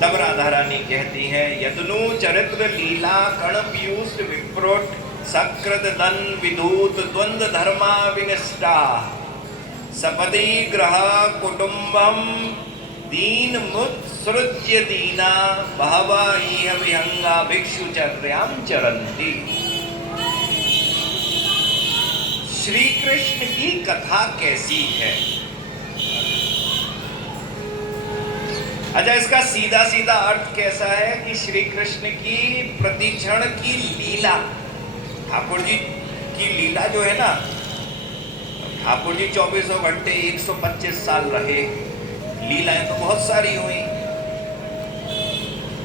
तब राधा रानी कहती हैं, यदनु चरित्र लीला कण पीयूष विप्रोट सकृत दन विदूत द्वंद धर्मा विनिष्टा सपदी ग्रह कुटुंबम दीन मुत सृज्य दीना बहवा इह विहंगा भिक्षुचर्याम चरंती। श्री कृष्ण की कथा कैसी है? अच्छा, इसका सीधा सीधा अर्थ कैसा है कि श्री कृष्ण की प्रतिक्षण की लीला, ठाकुर जी की लीला जो है ना, ठाकुर जी 24 घंटे 125 साल रहे, लीलाएं तो बहुत सारी हुई।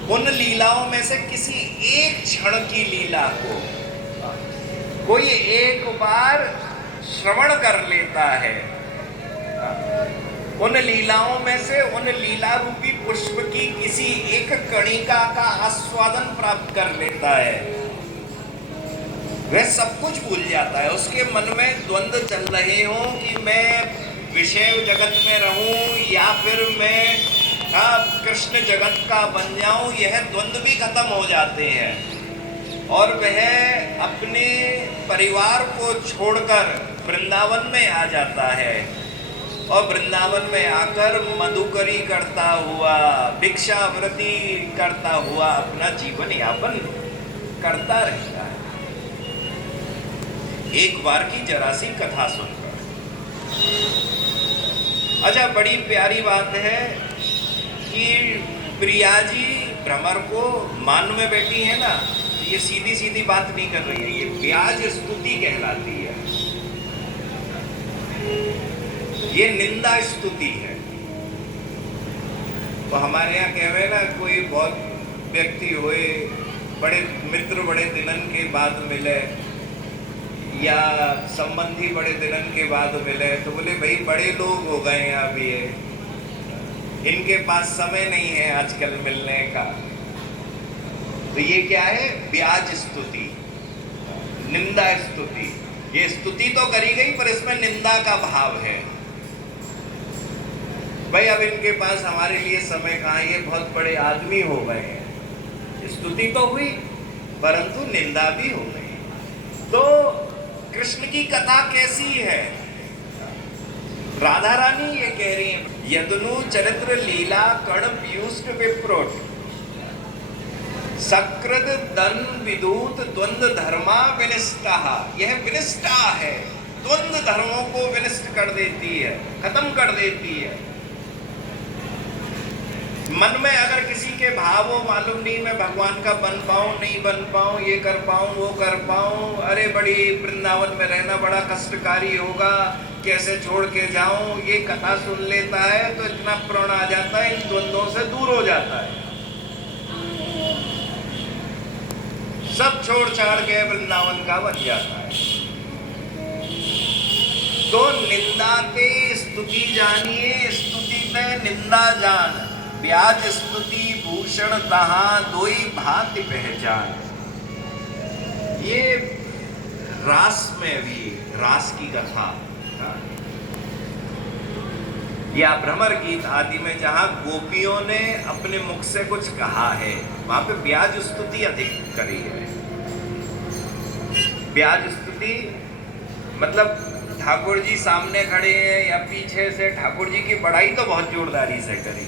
उन लीलाओं में से किसी एक क्षण की लीला को कोई एक बार श्रवण कर लेता है, उन लीलाओं में से उन लीला रूपी पुष्प की किसी एक कणिका का आस्वादन प्राप्त कर लेता है, वह सब कुछ भूल जाता है। उसके मन में द्वंद्व चल रहे हो कि मैं विषय जगत में रहूं या फिर मैं कृष्ण जगत का बन जाऊं, यह द्वंद्व भी खत्म हो जाते हैं और वह अपने परिवार को छोड़कर वृंदावन में आ जाता है और वृंदावन में आकर मधुकरी करता हुआ, भिक्षावृत्ति करता हुआ अपना जीवन यापन करता रहता है। एक बार की जरा सी कथा सुनकर, अच्छा, बड़ी प्यारी बात है कि प्रिया जी भ्रमर को मान में बैठी है ना, ये सीधी सीधी बात नहीं कर रही है, ये ब्याज स्तुति कहलाती है, ये निंदा स्तुति है। तो हमारे यहाँ कहवे ना, कोई बहुत व्यक्ति हुए, बड़े मित्र बड़े दिनन के बाद मिले या संबंधी बड़े दिनन के बाद मिले, तो बोले भाई बड़े लोग हो गए हैं अभी, इनके पास समय नहीं है आजकल मिलने का। तो ये क्या है? ब्याज स्तुति, निंदा स्तुति। ये स्तुति तो करी गई पर इसमें निंदा का भाव है। भाई अब इनके पास हमारे लिए समय कहाँ, ये बहुत बड़े आदमी हो गए हैं। स्तुति तो हुई परंतु निंदा भी हो गई। तो कृष्ण की कथा कैसी है? राधा रानी ये कह रही है, यदनु चरित्र लीला कण पीयूष विप्रोट सकृत दन विदूत द्वंद्व धर्मा विनिष्टा। यह विनिष्टा है, द्वंद्व धर्मों को विनिष्ट कर देती है, खत्म कर देती है। मन में अगर किसी के भाव हो, मालूम नहीं मैं भगवान का बन पाऊं नहीं बन पाऊं, ये कर पाऊं वो कर पाऊं, अरे बड़ी वृंदावन में रहना बड़ा कष्टकारी होगा, कैसे छोड़ के जाऊं, ये कथा सुन लेता है तो इतना प्रण आ जाता है, इन द्वंद्वों से दूर हो जाता है, सब छोड़ छाड़ के वृंदावन का बन जाता है। तो निंदा ते स्तुति जानिए, स्तुति में निंदा जान, ब्याज स्तुति भूषण तहा दोई भांति पहचान। ये रास में भी, रास की कथा या भ्रमर गीत आदि में जहां गोपियों ने अपने मुख से कुछ कहा है, वहां पे ब्याज स्तुति अधिक करी है। ब्याज स्तुति मतलब ठाकुर जी सामने खड़े हैं या पीछे से ठाकुर जी की बड़ाई तो बहुत जोरदारी से करी,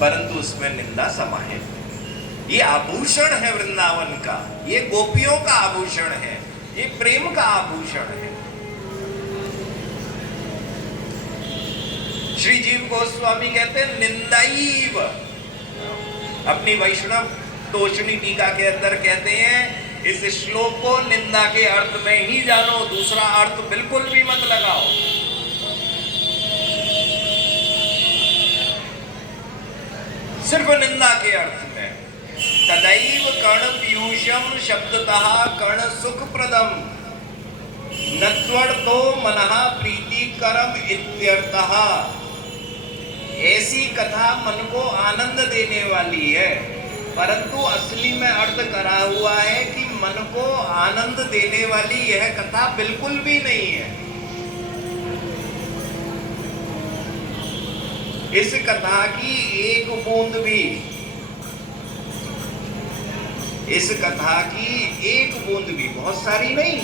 परंतु उसमें निंदा समाहित। ये आभूषण है वृंदावन का, ये गोपियों का आभूषण है, ये प्रेम का आभूषण है। श्री जीव गोस्वामी कहते हैं निंदाईव, अपनी वैष्णव तोषणी टीका के अंदर कहते हैं, इस श्लोक को निंदा के अर्थ में ही जानो, दूसरा अर्थ बिल्कुल भी मत लगाओ। सिर्फ निंदा के अर्थ में। तदैव कर्ण पीयूषम शब्दतः कर्ण सुखप्रदम नत्वर्थो मनः प्रीतिकरम इत्यर्थः। ऐसी कथा मन को आनंद देने वाली है, परंतु असली में अर्थ करा हुआ है कि मन को आनंद देने वाली यह कथा बिल्कुल भी नहीं है। इस कथा की एक बूंद भी, इस कथा की एक बूंद भी, बहुत सारी नहीं,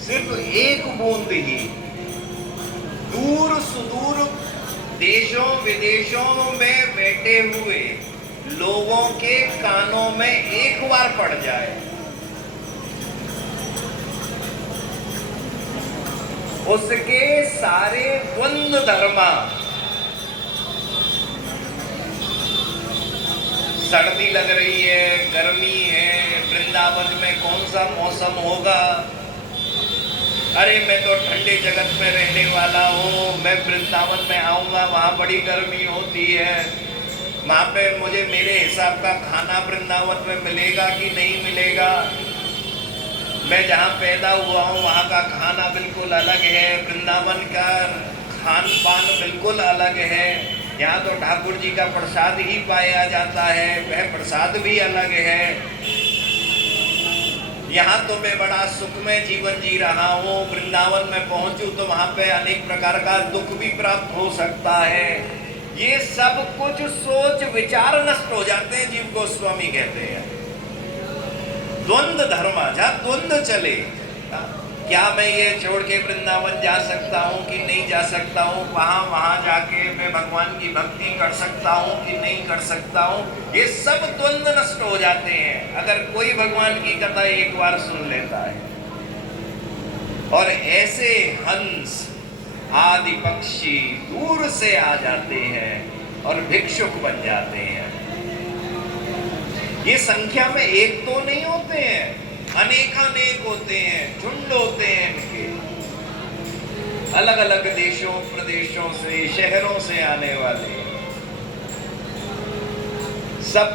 सिर्फ एक बूंद ही दूर सुदूर देशों विदेशों में बैठे हुए लोगों के कानों में एक बार पड़ जाए, उसके सारे द्वंद्व धर्मा, सर्दी लग रही है, गर्मी है, वृंदावन में कौन सा मौसम होगा, अरे मैं तो ठंडे जगत में रहने वाला हूँ, मैं वृंदावन में आऊँगा वहाँ बड़ी गर्मी होती है, वहाँ पे मुझे मेरे हिसाब का खाना वृंदावन में मिलेगा कि नहीं मिलेगा, मैं जहाँ पैदा हुआ हूँ वहाँ का खाना बिल्कुल अलग है, वृंदावन का खान पान बिल्कुल अलग है, यहाँ तो ठाकुर जी का प्रसाद ही पाया जाता है, वह प्रसाद भी अलग है, यहाँ तो मैं बड़ा सुखमय जीवन जी रहा हूँ, वृंदावन में पहुँचूँ तो वहाँ पे अनेक प्रकार का दुख भी प्राप्त हो सकता है। ये सब कुछ सोच विचार नष्ट हो जाते हैं, जीव गोस्वामी कहते हैं। द्वंद्व धर्मा, जहाँ द्वंद्व चले, क्या मैं ये छोड़ के वृंदावन जा सकता हूँ कि नहीं जा सकता हूँ, वहाँ जाके मैं भगवान की भक्ति कर सकता हूँ कि नहीं कर सकता हूँ, ये सब द्वंद्व नष्ट हो जाते हैं अगर कोई भगवान की कथा एक बार सुन लेता है। और ऐसे हंस आदि पक्षी दूर से आ जाते हैं और भिक्षुक बन जाते हैं। ये संख्या में एक तो नहीं होते हैं, अनेकानेक होते हैं, झुंड होते हैं इनके, अलग अलग देशों प्रदेशों से शहरों से आने वाले सब